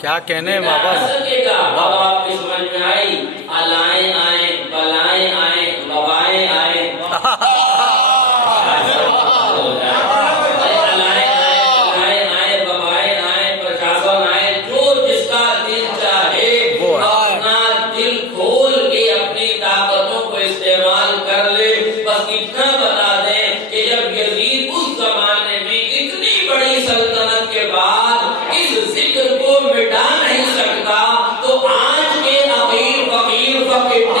کیا کہنے واپس مٹا نہیں سکتا تو آج کے امیر فقیر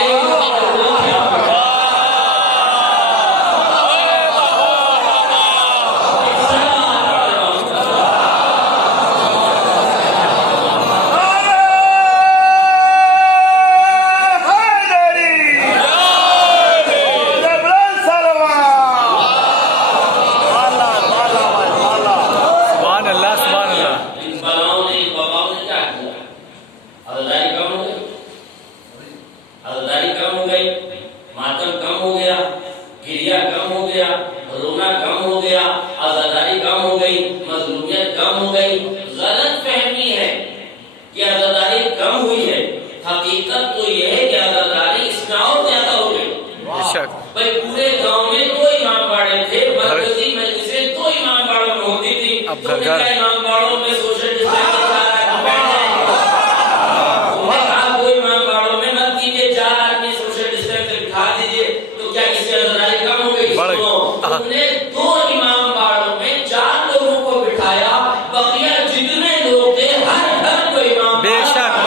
رونا کم ہو گیا، آزاداری کم ہو گئی، مظلومیت کم ہو گئی. غلط فہمی ہے کہ آزاداری کم ہوئی ہے، حقیقت تو یہ ہے کہ آزاداری اس میں اور زیادہ ہو گئی. بھائی پورے گاؤں میں 2 امام باڑے تھے، مرکزی مجلسیں 2 امام باڑوں میں ہوتی تھی. تو نے کہا امام باڑوں میں سوشل ڈسٹینس چلا رہا ہے، بیٹھ جائیں گے. تم نے کہا 2 امام باڑوں میں مت کیجیے، 4 آدمی سوشل ڈسٹینس سے بٹھا دیجیے. تو کیا اس سے آزاداری کم ہو گئی؟ تم نے 2 امام باڑوں میں 4 لوگوں کو بٹھایا، بقیہ جتنے لوگ تھے ہر گھر کو امام. بے شک.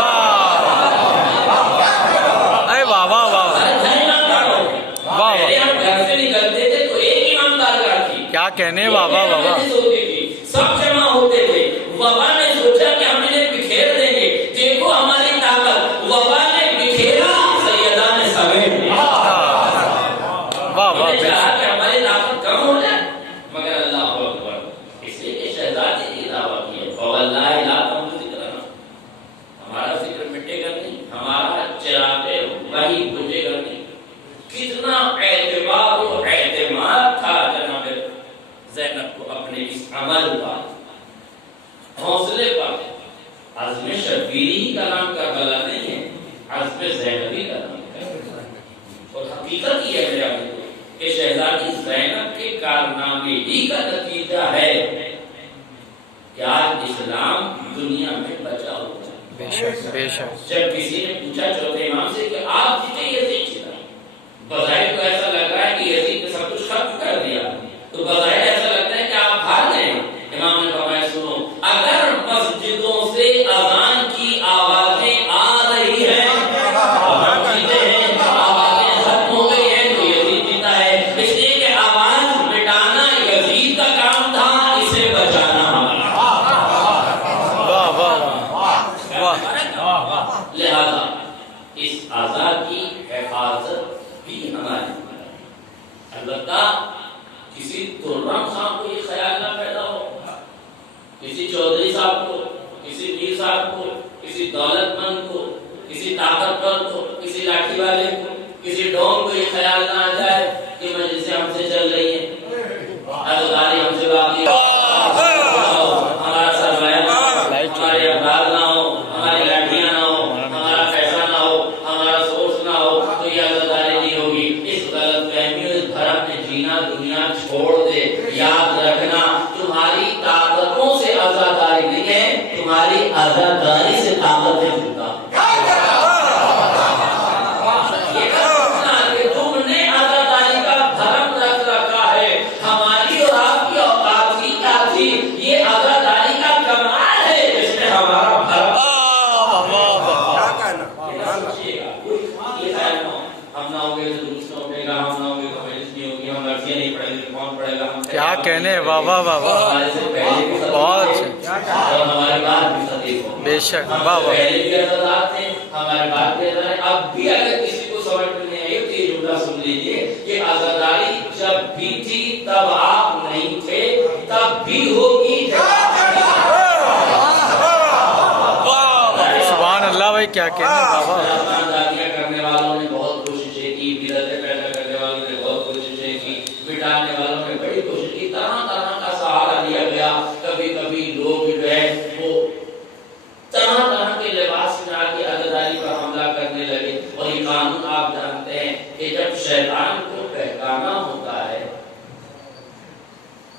اے واہ واہ واہ واہ، ہم گھر سے نکلتے تھے تو ایک امام درگاہ تھی. کیا کہنے. واہ واہ واہ واہ، سب جمع ہوتے تھے. وبا نے سوچا کہ ہم انہیں بکھیر دیں گے. دیکھو ہماری طاقت، وبا نے بکھیرا، سیدہ نے سمیٹ لیا. واہ واہ، چاہا کہ ہماری طاقت کم ہو جائے، مگر اللہ اکبر، اس لیے کہ شہزادی کی دعوت کی ہے. فواللہ لا تم ذکرنا، ہمارا ذکر مٹے گا نہیں، ہمارا چراغ وہی بجھے گا نہیں. کتنا اعتبار و اعتماد تھا جناب زینب کو اپنے اس عمل کا، حوصلے پر. عزم شبیری کا نام کربلا نہیں ہے، عزم زینبی کا نام ہے. اور حقیقت یہ ہے کہ شہزادی زینب کے کارنامے ہی کا نتیجہ ہے کہ آج اسلام دنیا میں بچا ہوا ہے. بے شک بے شک. جب کسی نے پوچھا چوتھے امام سے کہ آپ جیتے یزید جیتا، بظاہر تو ایسا لگ رہا ہے کہ یزید نے سب کچھ ختم کر دیا، تو بظاہر ایسا لگتا ہے کہ آپ ہار گئے. امام نے فرمایا سنو، اگر مسجدوں سے اذان کی آوازیں آ رہی ہیں، مسجدیں ہیں، آوازیں ختم ہو گئی ہیں، تو یزید جیتا ہے. اس لیے کہ آواز مٹانا یزید کا کام تھا، اسے بچانا ہمارا. واہ واہ واہ. لہذا اس آزاد کی حفاظت بھی ہماری. البتہ کسی ترم خان کو یہ خیال نہ پیدا ہو، کسی چودھری صاحب کو، کسی میر صاحب کو، کسی دولت مند کو، کسی طاقتور کو، کسی لاٹھی والے کو، کسی ڈوم کو یہ خیال نہ آ جائے کہ مجلسیں ہم سے چل رہی ہیں، آزاداری ہم سے باقی ہے، ہمارا سرمایہ نہ ہو، ہمارے اخبار نہ ہو، ہماری لاٹھیاں نہ ہو، ہمارا پیسہ نہ ہو، ہمارا سورس نہ ہو، تو یہ آزاداری نہیں ہوگی. اس غلط فہمی اور اس بھرم میں جینا دنیا چھوڑ دے. یاد رکھنا، تمہاری طاقتوں سے آزاداری نہیں ہے، تمہاری آزاداری سے طاقت ہے. تم نے آزاداری کا بھرم رکھ رکھا ہے. ہماری اور آپ کی اوقات ہی کیا تھی؟ یہ آزاداری کا کمال ہے جس میں ہمارا بھرم. ہم نہ ہوں گے تو دوسرا اٹھے گا، ہم نہ ہوں گے تو مجلس نہیں ہوگی، ہم لڑکیاں نہیں پڑھیں گے کون پڑھے گا. کیا کہنے. واہ واہ واہ واہ، ہمارے سے پہلے بھی بہت اور ہمارے بعد بھی خطیب ہوں. بے شک. ہم واہ واہ. پہلے بھی آزاد تھے، ہمارے بعد بھی آزاد ہیں. اب بھی اگر کسی کو سمجھ میں نہیں آئی تو یہ جملہ سن لیجیے کہ آزاداری جب بھی تھی تب آپ نہیں تھے، تب بھی ہوگی. سبحان اللہ. بھائی کیا کہنے. واہ واہ. کرنے والوں نے بہت کوششیں کی، بدعتیں پیدا کرنے والوں نے بہت کوششیں کی، مٹانے والوں نے بڑی کوشش کی. طرح طرح کا سہارا لیا گیا. کبھی کبھی لوگ جو ہے وہ طرح طرح کے لباس میں آ کے آزاداری پر حملہ کرنے لگے. اور یہ قانون آپ جانتے ہیں کہ جب شیطان کو بہکانا ہوتا ہے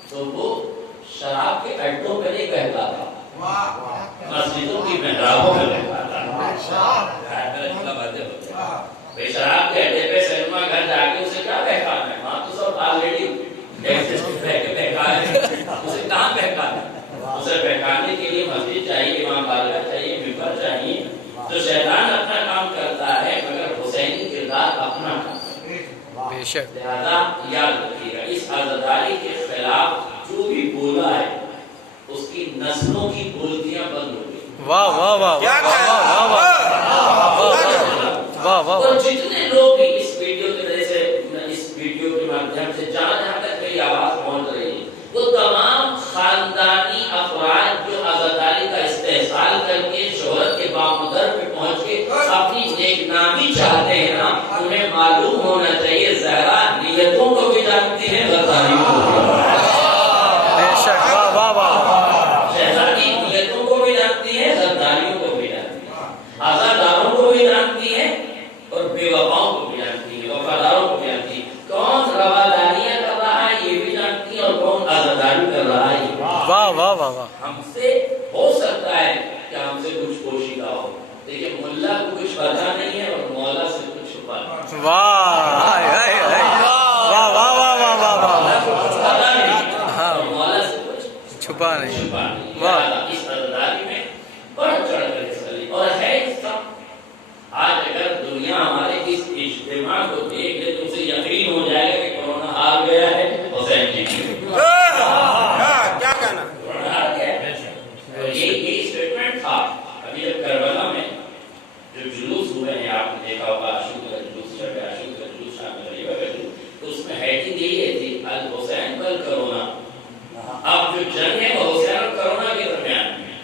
تو وہ شراب کے اڈوں پہ نہیں بہکاتا، مسجدوں کی محرابوں میں بہکاتا ہے. بھائی شراب کے اڈے پہ سینما گھر جا کے اسے کیا بہکانا ہے؟ وہاں تو سب آلریڈی بہکا ہے، اسے کہاں بہکانا ہے؟ اسے بہکانے کے لیے مسجد چاہیے، امام بارگاہ چاہیے، ممبر چاہیے. تو شیطان اپنا کام کرتا ہے مگر حسینی کردار اپنا کام کرتا ہے. بے شک. لہذا یاد رکھیے گا اس آزاداری کے خلاف جو بھی بولا ہے اس کی نسلوں کی بولتیاں بند ہو گئی. واہ واہ واہ واہ واہ واہ. اور جتنے لوگ بھی اس ویڈیو کے وجہ سے، اس ویڈیو کے مادھیم سے جہاں جہاں تک میری آواز پہنچ رہی ہے، وہ تمام خاندانی افراد جو آزاداری کا استحصال کر کے شہرت کے بامدر پہ پہنچ کے اپنی نیک نامی چاہتے ہیں نا، انہیں معلوم ہونا چاہیے زہرا نیتوں کو بھی جانتی ہے، غداری کو واہ واہ واہ واہ ہم سے ہو سکتا ہے کہ ہم سے کچھ پوشیدہ ہو، لیکن ملا کو کچھ پتا نہیں ہے اور مولا سے کچھ چھپا نہیں۔ واہ ہائے ہائے ہائے واہ واہ واہ واہ واہ واہ مولا کو کچھ پتا نہیں ہاں اور مولا سے کچھ چھپا نہیں چھپا نہیں۔ واہ لہٰذا اس عزاداری میں بڑھ چڑھ کر حصہ لیں، اور ہے اس کا آج اگر دنیا ہمارے اس اجتماع کو دیکھ لے تو اسے یقین ہو جائے گا کہ کورونا ہار گیا ہے، حسین جی کیا کہنا؟ کورونا ہار گیا ہے۔ اور یہ اسٹیٹمنٹ تھا ابھی جب کربلا میں جو جلوس ہوئے ہیں، آپ نے دیکھا ہوگا اشوک کا جلوس، شب اشوک کا جلوس، شام غریبہ کا جلوس، تو اس میں ہیڈنگ یہ تھی الحسین بل کرونا۔ اب جو جنگ ہے وہ حسین اور کرونا کے درمیان میں،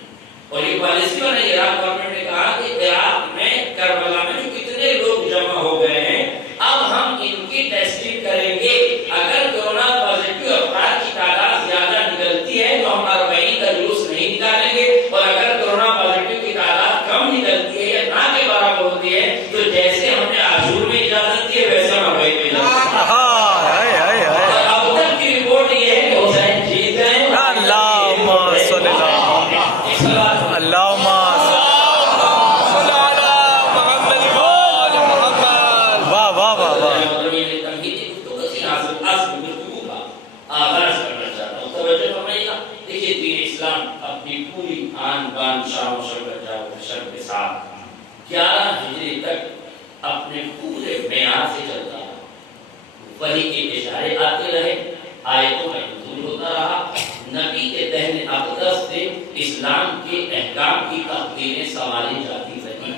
اور یہ پالیسی والا عراق گورنمنٹ نے کہا کہ عراق میں کربلا میں جو کتنے لوگ جمع ہو گئے ہیں اب ہم ان کی ٹیسٹنگ کریں گے، اگر کورونا پازیٹیو افراد کی تعداد زیادہ نکلتی ہے تو ہم 40 کا جلوس نہیں نکالیں گے، اور اگر کورونا پازیٹیو کی تعداد کم نکلتی ہے یا نہ کے برابر ہوتی ہے تو جیسے ہم نے عاشور میں اجازت دی ہے ویسے ہم میں اجازت دی ہے۔ ہائے ہائے ہائے اور اب تک کی رپورٹ یہ ہے کہ حسین جیت گئے ہیں۔ اللہم صلی اللہ اللہم واہ واہ واہ واہ اسلام اپنی پوری آن بان شان و شوکت جاہ و حشر کے ساتھ 11 ہجری تک اپنے پورے معیار سے چلتا رہا، وحی کے اشارے آتے رہے، آیتوں کا نزول ہوتا رہا، نبی کے دہن اقدس سے اسلام کے احکام کی تحقیقیں سنبھالی جاتی رہی۔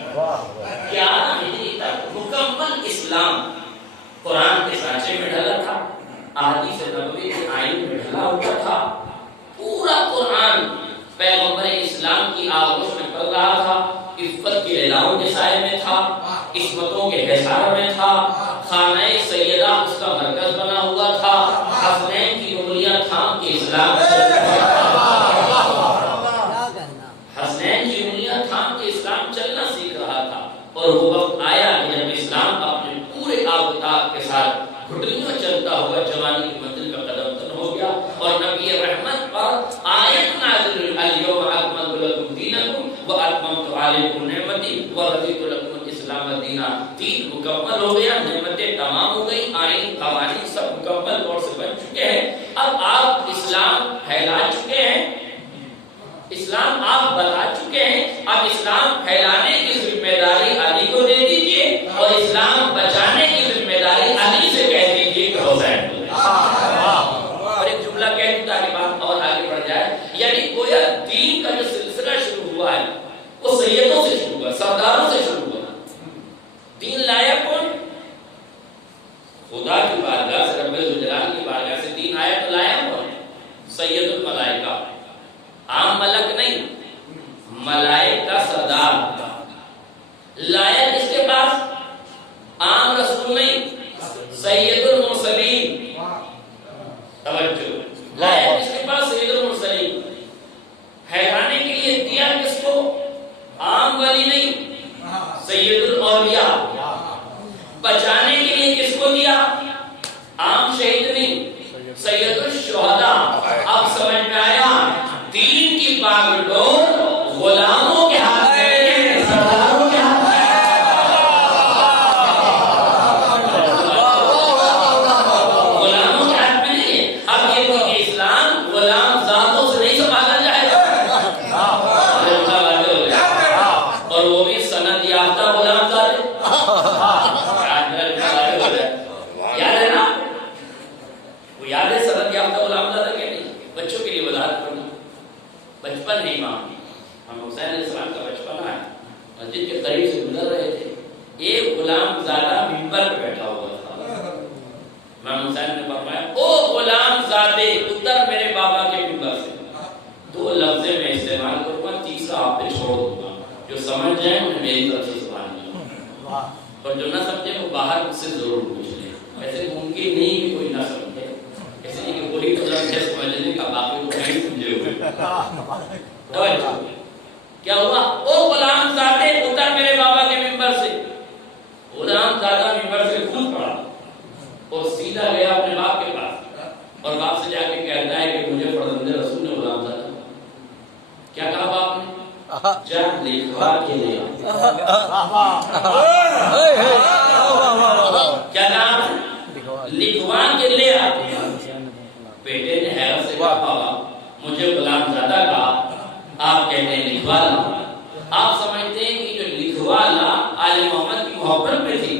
11 ہجری تک مکمل اسلام قرآن کے سانچے میں ڈھلا تھا، احادیث نبوی کے آئین میں ڈھلا ہوا تھا، پورا قرآن پیغمبر اسلام کی آغوش میں پڑھ رہا تھا، عفت کی اعلان کے سائے میں تھا، عصمتوں کے حصار میں تھا، خانہ سیدہ اس کا مرکز بنا ہوا تھا، حسنین کی انگلیاں تھام کے اسلام حسنین کی انگلیاں تھام کے اسلام چلنا سیکھ رہا تھا، اور وہ وقت آیا کہ جب اسلام اپنے پورے آبتاب کے ساتھ گھٹنیوں چلتا ہوا جوانی کی منزل کا قدم تن ہو گیا، اور نبی رحمت پر آیت نازل ہوئی، الیوم اکملت لکم دینکم واتممت علیکم نعمتی ورضیت لکم الاسلام دینا۔ دین مکمل ہو گیا، نعمتیں تمام ہو گئی، آئین قوانین سب مکمل طور سے بن چکے ہیں، اب آپ اسلام پھیلا چکے ہیں، اسلام آپ بتا چکے ہیں، اب اسلام پھیلانے کی ذمہ داری علی کو دے دیجئے اور اسلام بچانے کی ذمہ داری علی سے کہہ دیجئے کہ حسین کو دے۔ اور ایک جملہ کہہ دوں تاکہ بات اور آگے بڑھ جائے، یعنی گویا دین کا جو سلسلہ شروع ہوا ہے وہ سیدوں سے شروع ہوا، سرداروں سے شروع ہوا۔ دین لایا کون؟ خدا کی بارگاہ سے، رب ذوالجلال کی بارگاہ سے دین آیا تو لایا کون؟ سید الملائکہ، عام ملک نہیں، ملائک کا سردار لایا کس کے پاس؟ عام رسول نہیں، سید المرسلین، توجہ، لایا کس کے پاس؟ سید المرسلین۔ پھیلانے کے لیے دیا کس کو؟ عام ولی نہیں، سید الاولیاء۔ بچانے کے لیے کس کو دیا؟ عام شہید نہیں، سید الشہداء۔ اب سمجھ میں آیا، دین کی باغ ڈور غلاموں کے ہاتھ میں ہے، سرداروں کے ہاتھ میں ہے۔ غلاموں کے ہاتھ میں نہیں ہے۔ اب یہ تو کہ اسلام غلام ذاتوں سے نہیں سنبھالا جائے گا، اور وہ بھی سند یافتہ غلام ذات۔ یاد ہے نا؟ وہ یاد ہے سند یافتہ غلام ذات کہ نہیں؟ بچوں کے لیے وضاحت کرنا، بچپن ہے امام حسین علیہ السلام کا بچپن ہے، مسجد کے قریب سے گزر رہے تھے، ایک غلام زادہ منبر پہ بیٹھا ہوا تھا، امام حسین نے فرمایا او غلام زادے اتر میرے بابا کے منبر سے۔ 2 لفظ میں استعمال کروں گا، تیسرا آپ پہ چھوڑ دوں گا، جو سمجھ جائیں انہیں میری طرف سے سبحان اللہ، اور جو نہ سمجھے وہ باہر مجھ سے ضرور پوچھ لیں۔ ایسے ممکن نہیں کہ کوئی نہ سمجھے، ایسے نہیں کہ کوئی تو لفظ سمجھنے کا باقی کو نہیں سمجھے ہوئے۔ کیا ہوا؟ او غلام زادے اتر میرے بابا کے منبر سے۔ غلام زادہ منبر سے کود پڑا اور سیدھا گیا اپنے باپ کے پاس، اور باپ سے جا کے کہتا ہے کہ مجھے فرزند رسول نے غلام زادہ کیا کہا باپ نے؟ جا لکھوا کے لے کیا نام لکھوا کے لے آ. بیٹے نے حیرت سے کہا بابا مجھے غلام زادہ کہا آپ کہتے ہیں لکھوا لا. آپ سمجھتے ہیں کہ جو لکھوا لا آل محمد کی محبت میں تھی؟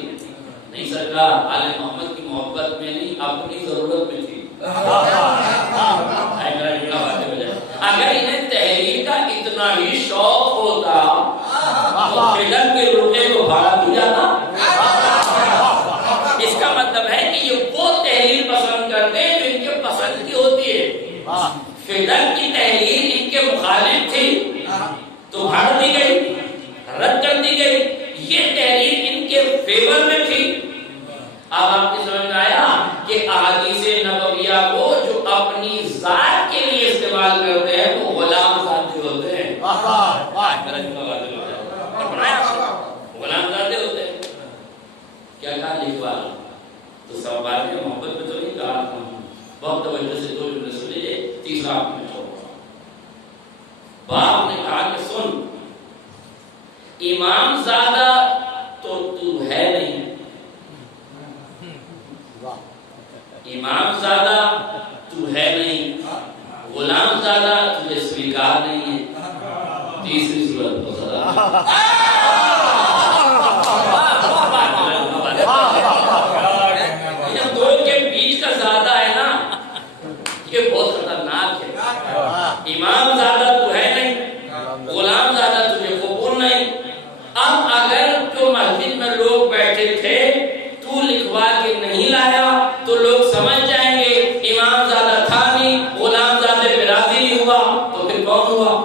نہیں سرکار، آل محمد کی محبت میں نہیں، اپنی ضرورت میں تھی. اگر انہیں تحریر کا اتنا ہی شوق ہوتا تو فلم کے روپے کو بھاڑا دیا جاتا. اس کا مطلب ہے کہ یہ وہ تحریر پسند کرتے ہیں جو ان کے پسند کی ہوتی ہے. فلم کی تحریر ان کے مخالف تھی تو بھاڑ دی گئی، رد کر دی گئی. یہ تحریر ان کے فیور میں تھی. اب آپ کی سمجھ میں آیا کہ احادیث نبویہ کو جو اپنی ذات کے لیے استعمال کرتے ہیں وہ غلام ذاتی ہوتے ہیں. غلام ذاتی ہوتے ہیں. کیا کہا لکھوا تو سب بات میں محبت میں تو نہیں کہا. بہت توجہ سے دو جملے سن لیجیے. تیسرا آپ نے چھوڑا. باپ نے کہا کہ سن، امام زادہ تو تو ہے نہیں، امام زادہ تو ہے نہیں، غلام زادہ تجھے سویکار نہیں ہے. تیسری صورت کو سزا. یہ دو کے بیچ کا زیادہ ہے نا، یہ بہت خطرناک ہے. امام زادہ تو ہے نہیں، غلام زادہ تجھے قبول نہیں. اب اگر جو مسجد میں لوگ بیٹھے تھے تو لکھوا کے نہیں لایا تو لوگ سمجھ جائیں گے امام زادہ تھا نہیں، غلام زادے پہ راضی نہیں ہوا، تو پھر کون ہوا؟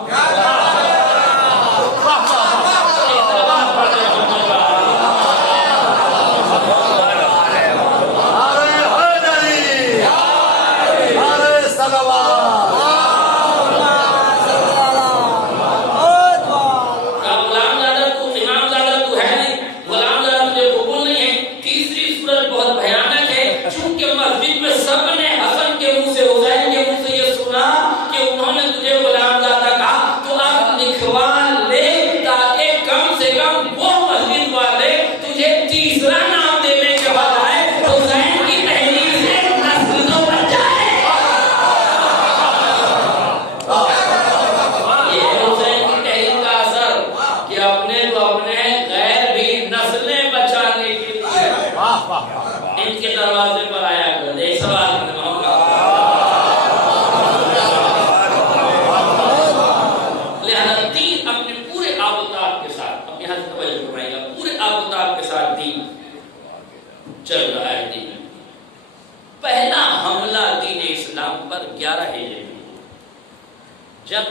چل رہا ہے دین. پہلا حملہ دین اسلام پر 11 ہجری میں جب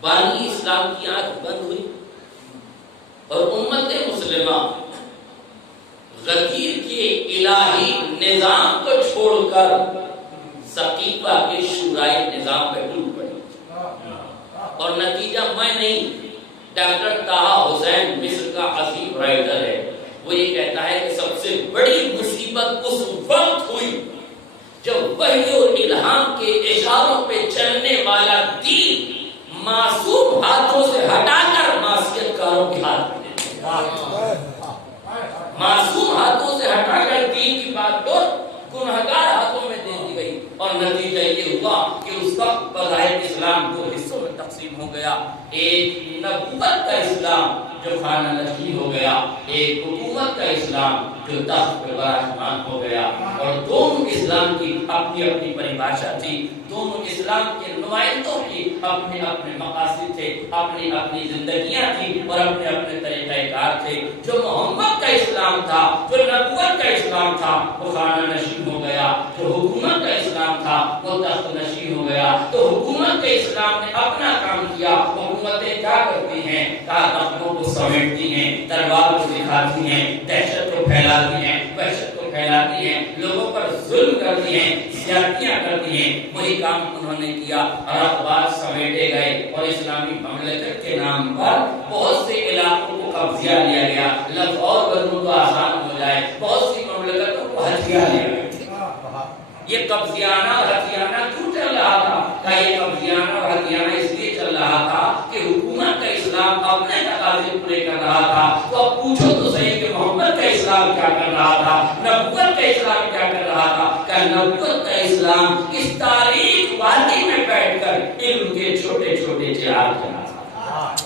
بانی اسلام کی آنکھ بند ہوئی اور امت مسلمہ غدیر کے الہی نظام کو چھوڑ کر سقیفہ کے شورائی نظام پہ ٹوٹ پڑی. اور نتیجہ میں نہیں، ڈاکٹر طاہا حسین مصر کا عظیم رائٹر ہے، وہ یہ کہتا ہے کہ سب سے بڑی مصیبت اس وقت ہوئی جب وحی اور الہام کے اشاروں پہ چلنے والا دین معصوم ہاتھوں سے ہٹا کر معصیت کاروں کے ہاتھ میں دے دیا. معصوم ہاتھوں سے ہٹا کر دین کی بات کو گنہگار ہاتھوں میں دے دی گئی. اور نتیجہ یہ ہوا کہ اس وقت بظاہر اسلام دو حصوں میں تقسیم ہو گیا. ایک نبوت کا اسلام جو خانہ نشین ہو گیا، ایک حکومت کا اسلام جو تخت پر براہمان ہو گیا. اور دونوں اسلام کی اپنی اپنی پریبھاشا تھی، دونوں اسلام کے نمائندوں کی اپنے اپنے مقاصد تھے، اپنی اپنی زندگیاں تھیں اور اپنے اپنے طریقہ کار تھے. جو محمد کا اسلام تھا، جو نبوت کا اسلام تھا، وہ خانہ نشین ہو گیا. جو حکومت کا اسلام تھا وہ تخت نشین ہو گیا. تو حکومت کے اسلام نے اپنا کام کیا. حکومتیں کیا کرتی ہیں؟ طاقتوں کو سمیٹتی ہیں، تلوار کو دکھاتی ہیں، دہشت کو پھیلاتی ہیں، وحشت کو پھیلاتی ہیں، لوگوں پر ظلم کرتی ہیں، زیادتیاں کرتی ہیں. وہی کام انہوں نے کیا. اور اخبار سمیٹے گئے اور اسلامی مملکت کے نام پر بہت سے علاقوں کو قبضہ لیا گیا. لفظ اور بنوں کو آسان ہو جائے، بہت سی مملکتوں کو ہتھیا لیا گیا. یہ قبضیانہ اور ہتھیانہ کیوں چل رہا تھا؟ کہ یہ قبضیانہ اور ہتھیانہ اس لیے چل رہا تھا کہ حکومت کا اسلام اپنے تقاضے پورے کر رہا تھا. تو اب پوچھو تو صحیح کہ محمد کا اسلام کیا کر رہا تھا، نبوت کا اسلام کیا کر رہا تھا؟ کہ نبوت کا اسلام اس تاریخ وادی میں بیٹھ کر علم کے چھوٹے چھوٹے چراغ جلا رہا تھا.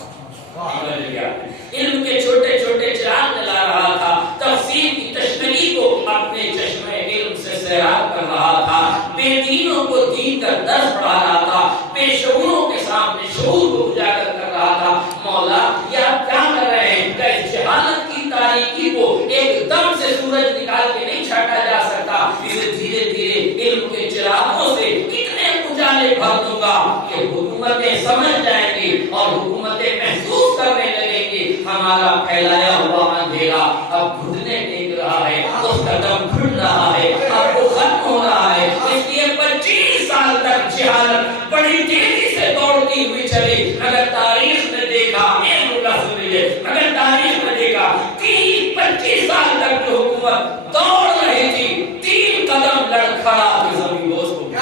علم کے چھوٹے چھوٹے چراغ جلا رہا تھا. تفسیر کی تشنگی کو اپنے چشمے علم سے سیراب کر رہا تھا. بے دینوں کو دین کا درس پڑھا رہا تھا. بے شعوروں کے سامنے شعور کو اجاگر کر رہا تھا. مولا یہ آپ کیا کر رہے ہیں؟ کہ اس جہالت کی تاریکی کو ایک دم سے سورج نکال کے نہیں چھاٹا جا سکتا. اسے دھیرے دھیرے علم کے چراغوں سے اتنے اجالے بھر دوں گا کہ حکومتیں سمجھ جائیں گی اور حکومتیں محسوس کرنے لگیں گی ہمارا پھیلایا ہوا اندھیرا اب گھٹنے ٹیک رہا ہے، اس کا دم گھٹ رہا ہے، اب وہ ختم ہو رہا ہے. اس لیے 25 سال تک جہالت بڑی تیزی سے دوڑتی ہوئی چلی. اگر تاریخ نے دیکھا اگر تاریخ نے دیکھا 25 سال تک جو حکومت دوڑ رہی تھی 3 قدم لڑکھڑا کے زمین بوس ہو گئی.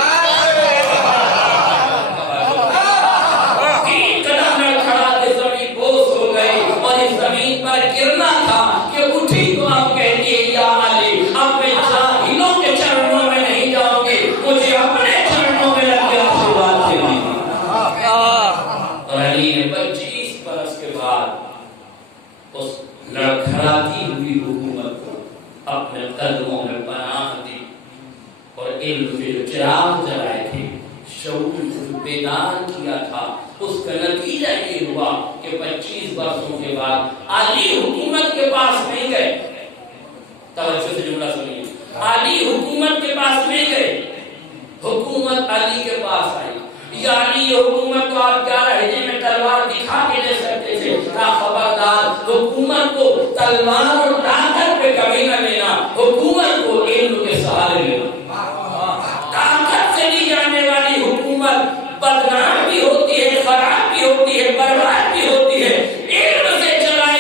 3 قدم لڑکھڑا کے زمین بوس ہو گئی اور اس زمین پر گرنا تھا کہ اٹھی تو اب کہتی ہے یا علی اب میں جاہلوں کے چرنوں میں نہیں جاؤں گی، مجھے اپنے چرنوں میں لگ کے آشیرواد دینا. اور علی نے 25 برس کے بعد اس لڑکھڑاتی ہوئی حکومت کو اپنے قدموں میں پناہ دی اور علم کے جو چراغ جلائے تھے، شعور کو بیدار کیا تھا، اس کا نتیجہ یہ ہوا کہ 25 برسوں کے بعد علی حکومت کے پاس نہیں گئے. توجہ سے جملہ سنیے، علی حکومت کے پاس نہیں گئے، حکومت علی کے پاس آئی. یعنی یہ حکومت کو آپ 11 ہجری میں تلوار دکھا کے لے سکتے تھے. خبردار حکومت کو تلوار اور طاقت پہ کبھی نہ لینا، حکومت کو علم کے سہارے لینا. طاقت سے لی جانے والی حکومت بدنام بھی ہو